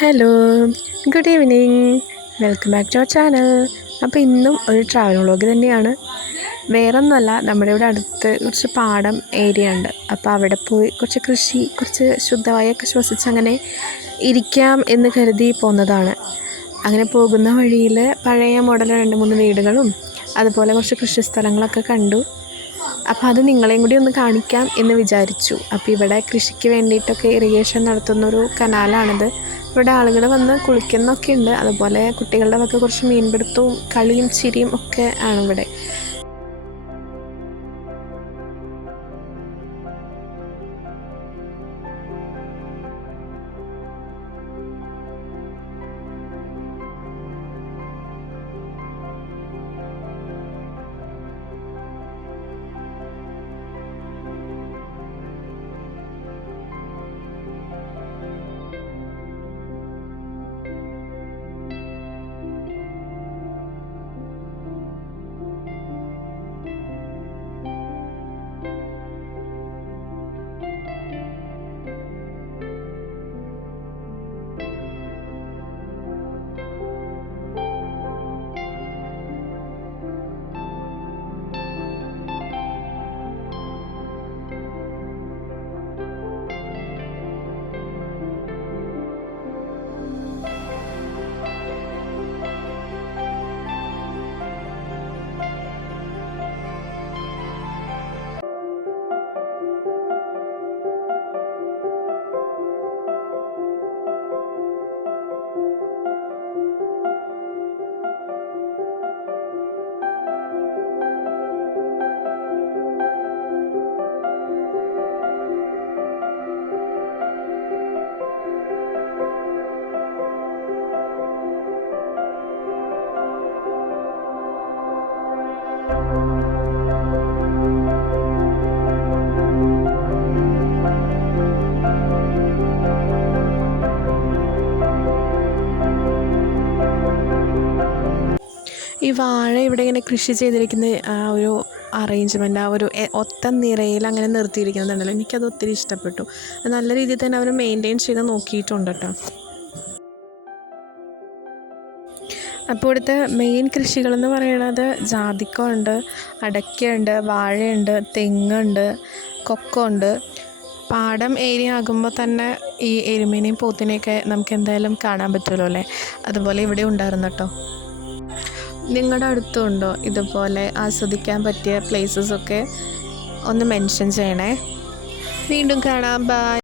Hello, good evening. Welcome back to our channel. അപ്പോൾ ഇന്നും ഒരു ട്രാവൽ വ്ളോഗ് തന്നെയാണ്. വേറൊന്നുമല്ല, നമ്മുടെ ഇവിടെ അടുത്ത് കുറച്ച് പാടം ഏരിയ ഉണ്ട്. അപ്പോൾ അവിടെ പോയി കുറച്ച് കൃഷി, കുറച്ച് ശുദ്ധവായൊക്കെ ശ്വസിച്ച് അങ്ങനെ ഇരിക്കാം എന്ന് കരുതി പോകുന്നതാണ്. അങ്ങനെ പോകുന്ന വഴിയിൽ പഴയ മോഡൽ 2-3 വീടുകളും അതുപോലെ കുറച്ച് കൃഷി സ്ഥലങ്ങളൊക്കെ കണ്ടു. അപ്പോൾ അത് നിങ്ങളെയും കൂടി ഒന്ന് കാണിക്കാം എന്ന് വിചാരിച്ചു. അപ്പോൾ ഇവിടെ കൃഷിക്ക് വേണ്ടിയിട്ടൊക്കെ ഇറിഗേഷൻ നടത്തുന്നൊരു കനാലാണിത്. ഇവിടെ ആളുകൾ വന്ന് കുളിക്കുന്നൊക്കെ ഉണ്ട്. അതുപോലെ കുട്ടികളുടെ ഒക്കെ കുറച്ച് മീൻപിടുത്തവും കളിയും ചിരിയും ഒക്കെ ആണ് ഇവിടെ. ഈ വാഴ ഇവിടെ ഇങ്ങനെ കൃഷി ചെയ്തിരിക്കുന്ന ആ ഒരു അറേഞ്ച്മെൻറ്റ്, ആ ഒരു ഒത്ത നിരയിൽ അങ്ങനെ നിർത്തിയിരിക്കുന്നുണ്ടല്ലോ, എനിക്കത് ഒത്തിരി ഇഷ്ടപ്പെട്ടു. നല്ല രീതിയിൽ തന്നെ അവർ മെയിൻറ്റെയിൻ ചെയ്ത് നോക്കിയിട്ടുണ്ട് കേട്ടോ. അപ്പോൾ ഇവിടുത്തെ മെയിൻ കൃഷികളെന്ന് പറയുന്നത് ജാതിക്ക ഉണ്ട്, അടയ്ക്കയുണ്ട്, വാഴയുണ്ട്, തെങ്ങുണ്ട്, കൊക്കോ ഉണ്ട്. പാടം ഏരിയ ആകുമ്പോൾ തന്നെ ഈ എരുമേനെയും പോത്തിനെയൊക്കെ നമുക്ക് എന്തായാലും കാണാൻ പറ്റുമല്ലോ അല്ലേ. അതുപോലെ ഇവിടെ ഉണ്ടായിരുന്നു കേട്ടോ. നിങ്ങളുടെ അടുത്തുണ്ടോ ഇതുപോലെ ആസ്വദിക്കാൻ പറ്റിയ പ്ലേസസൊക്കെ ഒന്ന് മെൻഷൻ ചെയ്യണേ. വീണ്ടും കാണാം. ബൈ.